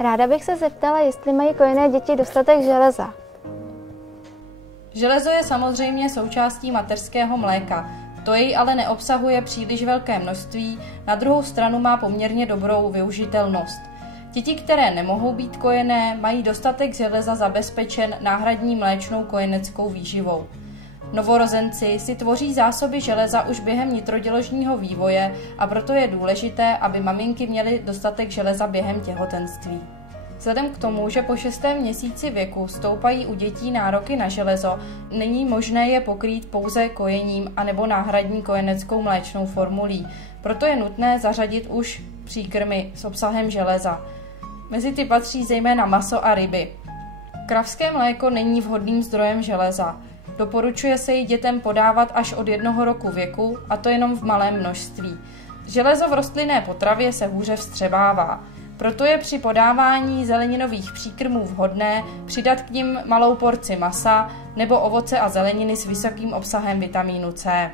Ráda bych se zeptala, jestli mají kojené děti dostatek železa. Železo je samozřejmě součástí mateřského mléka, to jej ale neobsahuje příliš velké množství, na druhou stranu má poměrně dobrou využitelnost. Děti, které nemohou být kojené, mají dostatek železa zabezpečen náhradní mléčnou kojeneckou výživou. Novorozenci si tvoří zásoby železa už během nitroděložního vývoje a proto je důležité, aby maminky měly dostatek železa během těhotenství. Vzhledem k tomu, že po 6. měsíci věku stoupají u dětí nároky na železo, není možné je pokrýt pouze kojením anebo náhradní kojeneckou mléčnou formulí. Proto je nutné zařadit už příkrmy s obsahem železa. Mezi ty patří zejména maso a ryby. Kravské mléko není vhodným zdrojem železa. Doporučuje se ji dětem podávat až od 1 roku věku, a to jenom v malém množství. Železo v rostlinné potravě se hůře vstřebává. Proto je při podávání zeleninových příkrmů vhodné přidat k nim malou porci masa nebo ovoce a zeleniny s vysokým obsahem vitamínu C.